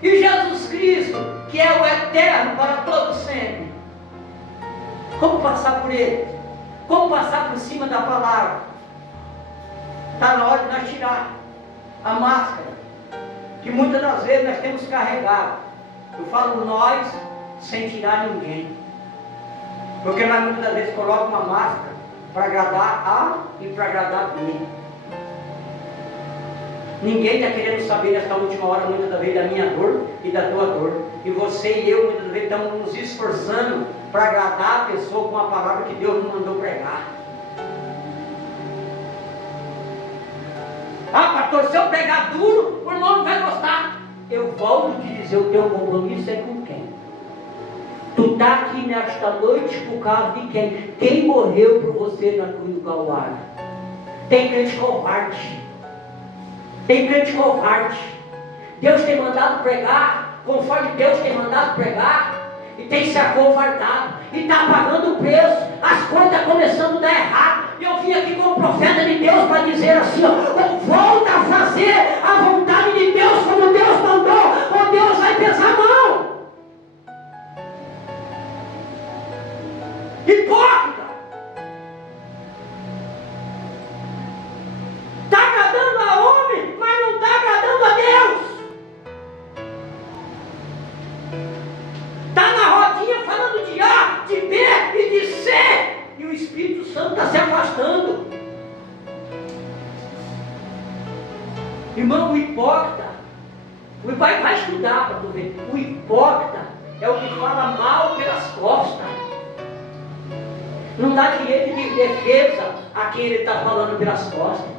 E Jesus Cristo, que é o eterno para todo sempre? Como passar por ele? Como passar por cima da palavra? Está na hora de nós tirar a máscara, que muitas das vezes nós temos carregado. Eu falo nós, sem tirar ninguém. Porque nós muitas das vezes colocamos uma máscara para agradar A e para agradar B. Ninguém está querendo saber nesta última hora, muitas das vezes, da minha dor e da tua dor. E você e eu, muitas das vezes, estamos nos esforçando para agradar a pessoa com a palavra que Deus nos mandou pregar. Ah, pastor, se eu pregar duro, o irmão não vai gostar. Eu volto a te dizer, o teu compromisso é com quem? Tu está aqui nesta noite por causa de quem? Quem morreu por você na cruz do Calvário? Tem crente covarde. Tem crente covarde. Deus tem mandado pregar, conforme Deus tem mandado pregar, e tem se acovardado, e está pagando o preço. As coisas estão começando a dar errado. E eu vim aqui como profeta de Deus para dizer assim, ó, volta a fazer a vontade de Deus como Deus mandou, ou Deus vai pesar a mão. Hipócrita! Está agradando a homem, mas não está agradando a Deus. Irmão, o hipócrita, vai estudar para tu ver. O hipócrita é o que fala mal pelas costas. Não dá direito de defesa a quem ele está falando pelas costas.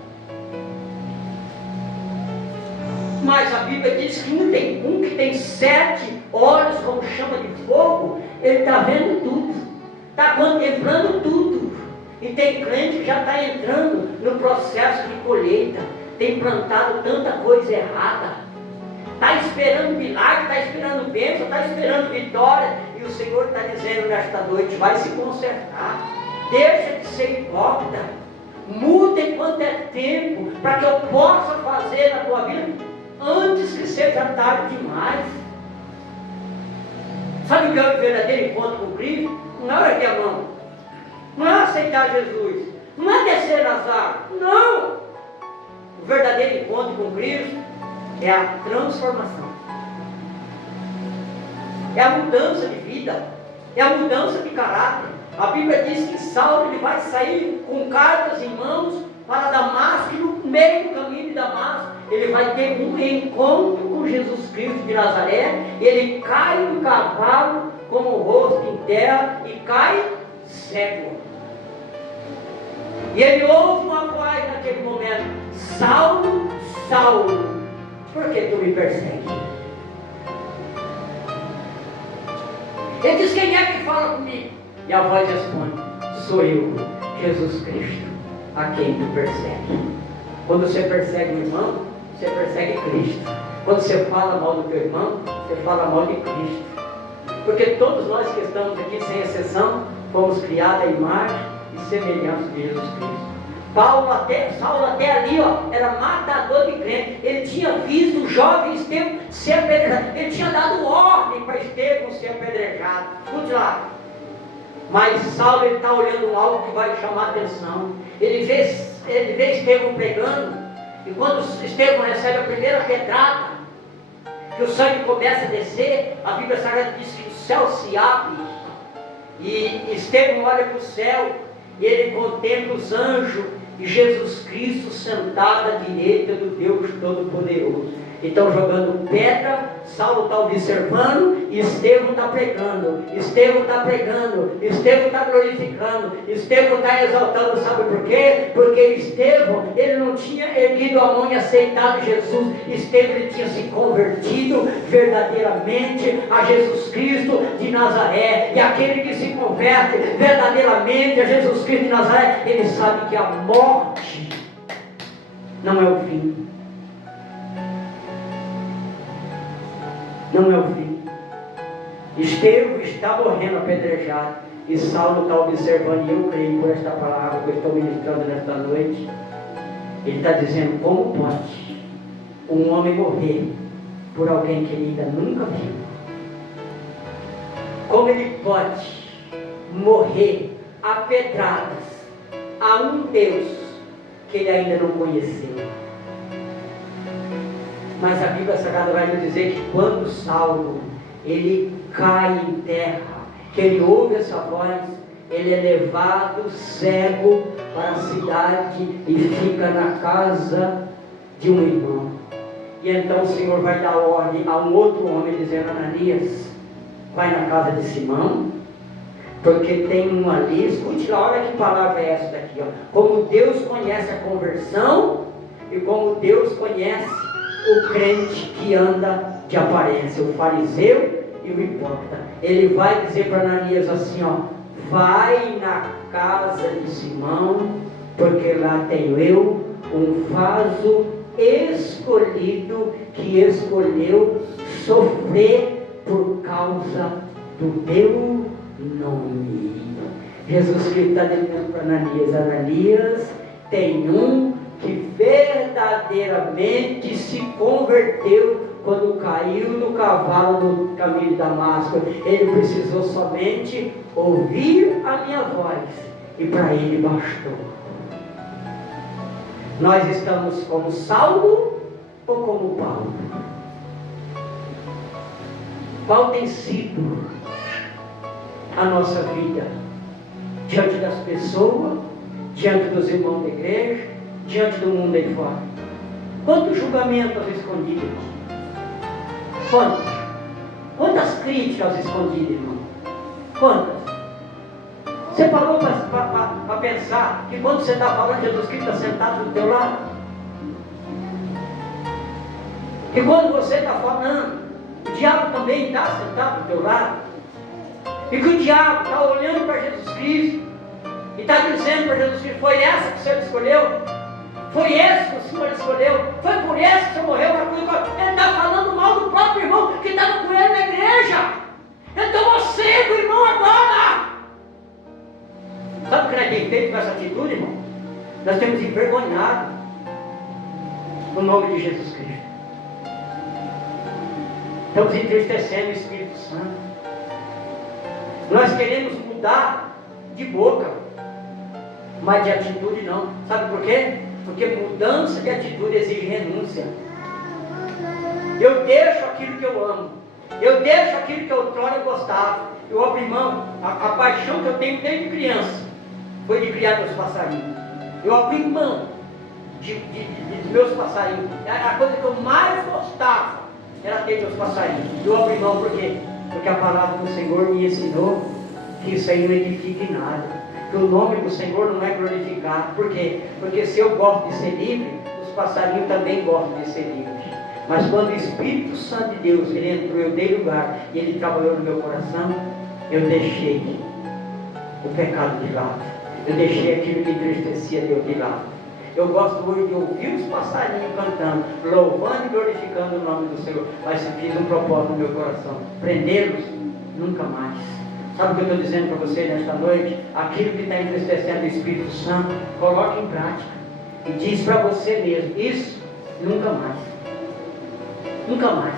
Mas a Bíblia diz que um que tem 7 olhos como chama de fogo, ele está vendo tudo, está contemplando tudo. E tem crente que já está entrando no processo de colheita, tem plantado tanta coisa errada, está esperando milagre, está esperando bênção, está esperando vitória, e o Senhor está dizendo nesta noite: vai se consertar, deixa de ser hipócrita, muda enquanto é tempo, para que eu possa fazer na tua vida antes que seja tarde demais. Sabe o que é o verdadeiro encontro com Cristo? Não é erguer a mão, não é aceitar Jesus, não é descer nas águas, não. O verdadeiro encontro com Cristo é a transformação, é a mudança de vida, é a mudança de caráter. A Bíblia diz que Saulo ele vai sair com cartas em mãos para Damasco, e no meio do caminho de Damasco ele vai ter um encontro com Jesus Cristo de Nazaré. Ele cai do cavalo com o rosto em terra e cai cego. E ele ouve uma voz naquele momento: Saulo, Saulo, por que tu me persegues? Ele diz: quem é que fala comigo? E a voz responde: sou eu, Jesus Cristo, a quem tu persegue. Quando você persegue o irmão, você persegue Cristo. Quando você fala mal do teu irmão, você fala mal de Cristo. Porque todos nós que estamos aqui, sem exceção, fomos criados à imagem e semelhança de Jesus Cristo. Saulo até ali, era matador de crente. Ele tinha visto o jovem Estevão ser apedrejado. Ele tinha dado ordem para Estevão ser apedrejado. Escute lá. Mas Saulo está olhando algo que vai chamar a atenção. Ele vê Estevão pregando. E quando Estevão recebe a primeira pedrada, que o sangue começa a descer, a Bíblia Sagrada diz que o céu se abre. E Estevão olha para o céu e ele contempla os anjos e Jesus Cristo sentado à direita do Deus Todo-Poderoso. Então, jogando pedra, Saulo está observando e Estevão está pregando. Estevão está pregando, Estevão está glorificando, Estevão está exaltando. Sabe por quê? Porque Estevão, ele não tinha erguido a mão e aceitado Jesus. Estevão, ele tinha se convertido verdadeiramente a Jesus Cristo de Nazaré. E aquele que se converte verdadeiramente a Jesus Cristo de Nazaré, ele sabe que a morte não é o fim. Não é o fim. Estevão está morrendo apedrejado e Saulo está observando. E eu creio por esta palavra que eu estou ministrando nesta noite. Ele está dizendo: como pode um homem morrer por alguém que ele ainda nunca viu? Como ele pode morrer a pedradas a um Deus que ele ainda não conheceu? Mas a Bíblia Sagrada vai nos dizer que quando Saulo ele cai em terra, que ele ouve essa voz, ele é levado cego para a cidade e fica na casa de um irmão. E então o Senhor vai dar ordem a um outro homem, dizendo: Ananias, vai na casa de Simão, porque tem um ali. Escute lá, olha que palavra é essa daqui, como Deus conhece a conversão e como Deus conhece o crente que anda de aparência, o fariseu e o hipócrita. Ele vai dizer para Ananias assim: vai na casa de Simão, porque lá tenho eu um vaso escolhido, que escolheu sofrer por causa do meu nome. Jesus Cristo está dizendo para Ananias: Ananias, tem um que verdadeiramente se converteu quando caiu no cavalo no caminho de Damasco. Ele precisou somente ouvir a minha voz, e para ele bastou. Nós estamos como Saulo ou como Paulo? Qual tem sido a nossa vida diante das pessoas, diante dos irmãos da igreja, diante do mundo aí fora? Quantos julgamentos escondidos, irmão? Quantos? Quantas críticas escondidas, irmão? Quantas? Você parou para pensar que quando você está falando, Jesus Cristo está sentado do teu lado? Que quando você está falando, o diabo também está sentado do teu lado? E que o diabo está olhando para Jesus Cristo e está dizendo para Jesus Cristo: foi essa que o Senhor escolheu? Foi esse que o Senhor escolheu? Foi por esse que o Senhor morreu para cruz? Ele está falando mal do próprio irmão que estava com ele na igreja. Então você, o irmão, agora. Sabe o que nós temos feito com essa atitude, irmão? Nós temos envergonhado o nome de Jesus Cristo. Estamos entristecendo o Espírito Santo. Nós queremos mudar de boca, mas de atitude não. Sabe por quê? Porque mudança de atitude exige renúncia. Eu deixo aquilo que eu amo. Eu deixo aquilo que outrora eu gostava. Eu abro mão. A paixão que eu tenho desde criança foi de criar meus passarinhos. Eu abri mão de meus passarinhos. A coisa que eu mais gostava era ter meus passarinhos. Eu abri mão por quê? Porque a palavra do Senhor me ensinou que isso aí não edifica em nada. Que o nome do Senhor não é glorificado. Por quê? Porque se eu gosto de ser livre, os passarinhos também gostam de ser livres. Mas quando o Espírito Santo de Deus, ele entrou, eu dei lugar e ele trabalhou no meu coração, eu deixei o pecado de lado. Eu deixei aquilo que entristecia Deus de lado. Eu gosto hoje de ouvir os passarinhos cantando, louvando e glorificando o nome do Senhor. Mas se fiz um propósito no meu coração, prendê-los, nunca mais. Sabe o que eu estou dizendo para você nesta noite? Aquilo que está entristecendo o Espírito Santo, coloque em prática. E diz para você mesmo, isso nunca mais. Nunca mais.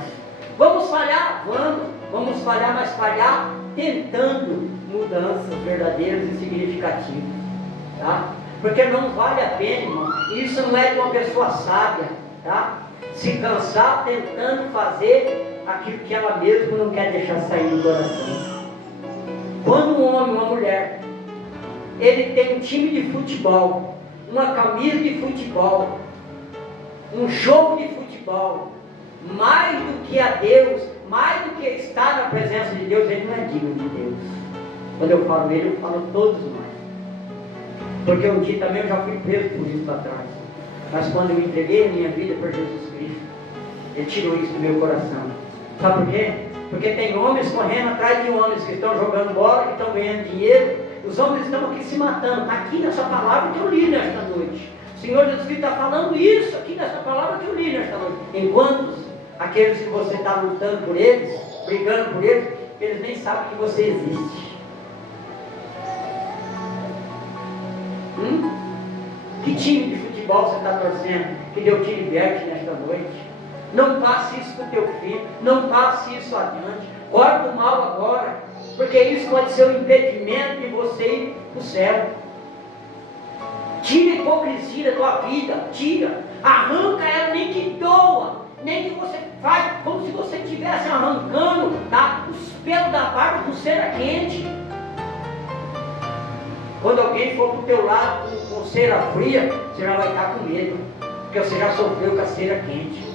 Vamos falhar? Vamos falhar, mas falhar tentando mudanças verdadeiras e significativas. Tá? Porque não vale a pena, irmão. Isso não é de uma pessoa sábia. Tá? Se cansar tentando fazer aquilo que ela mesma não quer deixar sair do coração. Quando um homem, uma mulher, ele tem um time de futebol, uma camisa de futebol, um jogo de futebol, mais do que a Deus, mais do que estar na presença de Deus, ele não é digno de Deus. Quando eu falo ele, eu falo todos nós. Porque um dia também eu já fui preso por isso lá atrás. Mas quando eu entreguei a minha vida para Jesus Cristo, ele tirou isso do meu coração. Sabe por quê? Porque tem homens correndo atrás de homens que estão jogando bola, que estão ganhando dinheiro. Os homens estão aqui se matando. Está aqui nessa palavra que eu li nesta noite. O Senhor Jesus Cristo está falando isso aqui nessa palavra que eu li nesta noite. Enquanto aqueles que você está lutando por eles, brigando por eles, eles nem sabem que você existe. Que time de futebol você está torcendo? Que Deus te liberte nesta noite. Não passe isso para o teu filho, não passe isso adiante. Corta o mal agora, porque isso pode ser um impedimento de você ir para o céu. Tira a hipocrisia da tua vida, tira, arranca ela, nem que doa, nem que você faz como se você estivesse arrancando, tá, os pelos da barba com cera quente. Quando alguém for para o teu lado com cera fria, você já vai estar com medo, porque você já sofreu com a cera quente.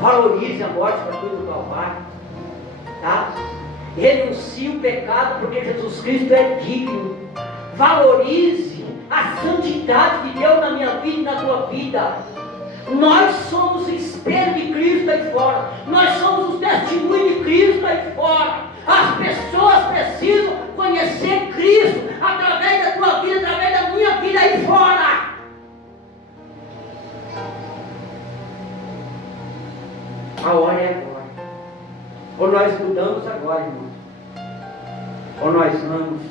Valorize a morte para tudo do Calvário, tá? Renuncie o pecado, porque Jesus Cristo é digno. Valorize a santidade de Deus na minha vida e na tua vida. Nós somos o espelho de Cristo aí fora. Nós somos o testemunho de Cristo aí fora. As pessoas precisam conhecer Cristo através da tua vida, através da minha vida aí fora. A hora é agora. Ou nós mudamos agora, irmão, ou nós vamos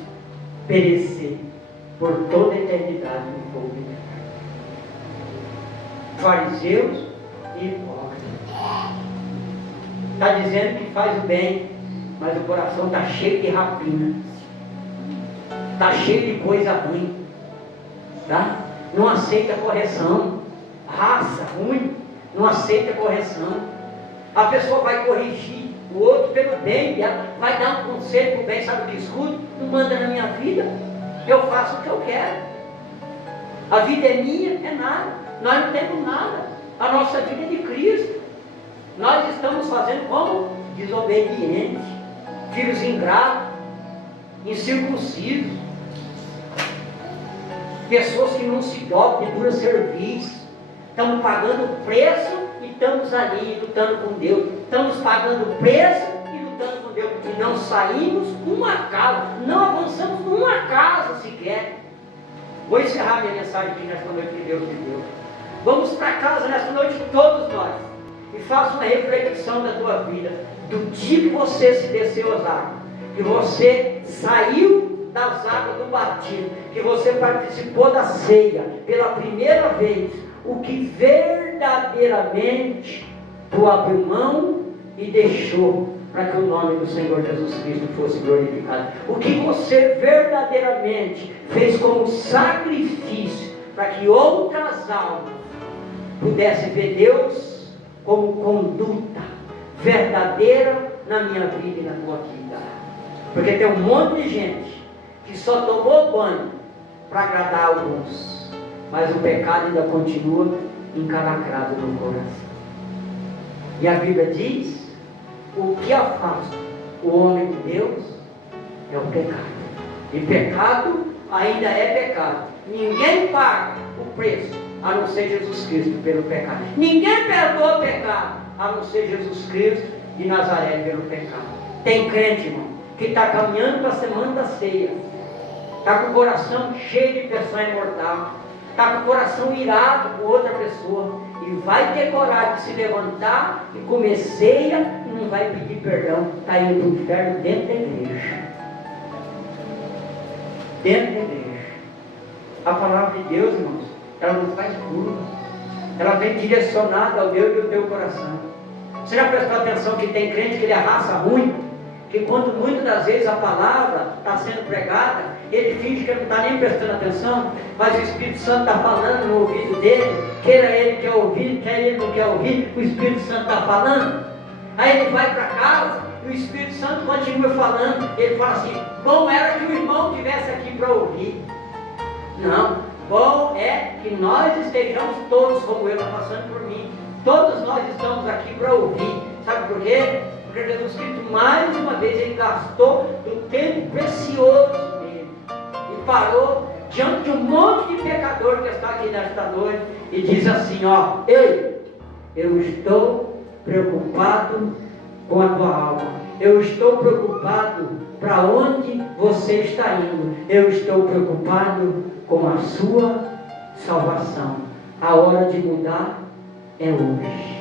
perecer por toda a eternidade no fogo eterno. Fariseus e hipócritas. Está dizendo que faz o bem, mas o coração está cheio de rapina, está cheio de coisa ruim, tá? Não aceita correção, raça ruim, não aceita correção. A pessoa vai corrigir o outro pelo bem, vai dar um conselho para o bem, sabe o que escuto? Não manda na minha vida, eu faço o que eu quero. A vida é minha, é nada. Nós não temos nada. A nossa vida é de Cristo. Nós estamos fazendo como? Desobedientes, filhos ingratos, incircuncisos, pessoas que não se dobram, de dura serviço. Estamos pagando preço e estamos ali lutando com Deus. Estamos pagando preço e lutando com Deus. E não saímos uma casa, não avançamos uma casa sequer. Vou encerrar minha mensagem aqui nesta noite que Deus me deu. Vamos para casa nesta noite todos nós. E faça uma reflexão da tua vida. Do dia que você se desceu às águas. Que você saiu das águas do batismo. Que você participou da ceia pela primeira vez. O que verdadeiramente tu abriu mão e deixou para que o nome do Senhor Jesus Cristo fosse glorificado. O que você verdadeiramente fez como sacrifício para que outras almas pudessem ver Deus como conduta verdadeira na minha vida e na tua vida. Porque tem um monte de gente que só tomou banho para agradar alguns, mas o pecado ainda continua encalacrado no coração. E a Bíblia diz: o que afasta o homem de Deus é o pecado. E pecado ainda é pecado. Ninguém paga o preço a não ser Jesus Cristo pelo pecado. Ninguém perdoa o pecado a não ser Jesus Cristo de Nazaré pelo pecado. Tem crente, irmão, que está caminhando para a semana da ceia, está com o coração cheio de pensão imortal, está com o coração irado com outra pessoa, e vai ter coragem de se levantar e comer ceia e não vai pedir perdão. Está indo para o inferno dentro da igreja. Dentro da igreja. A palavra de Deus, irmãos, ela não faz curva. Ela vem direcionada ao meu e ao teu coração. Você já prestou atenção que tem crente que ele é raça ruim? Que quando muitas das vezes a palavra está sendo pregada, ele finge que não está nem prestando atenção, mas o Espírito Santo está falando no ouvido dele, queira ele quer ouvir, quer ele não quer ouvir, o Espírito Santo está falando. Aí ele vai para casa e o Espírito Santo continua falando. Ele fala assim: bom era que o irmão estivesse aqui para ouvir. Não, bom é que nós estejamos todos, como ele está passando por mim. Todos nós estamos aqui para ouvir. Sabe por quê? Porque Jesus Cristo, mais uma vez, ele gastou do tempo precioso dele e parou diante de um monte de pecador que está aqui nesta noite e diz assim: ó, ei, eu estou preocupado com a tua alma, eu estou preocupado para onde você está indo, eu estou preocupado com a sua salvação. A hora de mudar é hoje.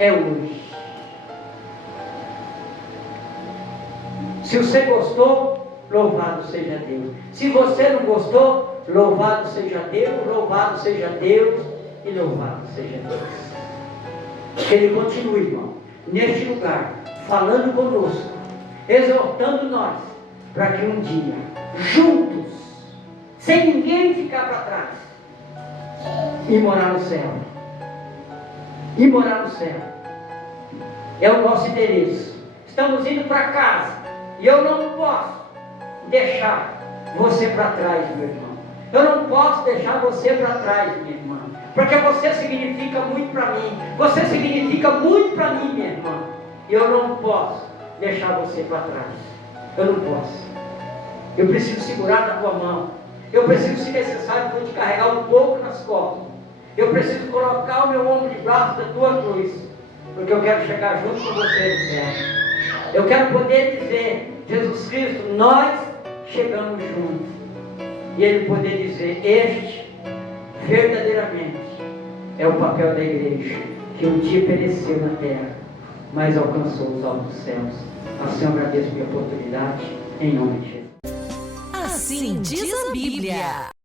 É hoje. Se você gostou, louvado seja Deus. Se você não gostou, louvado seja Deus e louvado seja Deus. Que Ele continue, irmão, neste lugar, falando conosco, exortando nós, para que um dia, juntos, sem ninguém ficar para trás, e morar no céu. E morar no céu. É o nosso endereço. Estamos indo para casa. E eu não posso deixar você para trás, meu irmão. Eu não posso deixar você para trás, minha irmã. Porque você significa muito para mim. Você significa muito para mim, minha irmã. E eu não posso deixar você para trás. Eu não posso. Eu preciso segurar na tua mão. Eu preciso, se necessário, vou te carregar um pouco nas costas. Eu preciso colocar o meu ombro de braço da tua cruz, porque eu quero chegar junto com você no céu. Eu quero poder dizer: Jesus Cristo, nós chegamos juntos. E Ele poder dizer: este verdadeiramente é o papel da igreja, que um dia pereceu na terra, mas alcançou os altos céus. Assim eu agradeço a minha oportunidade, em nome de Jesus. Assim diz a Bíblia.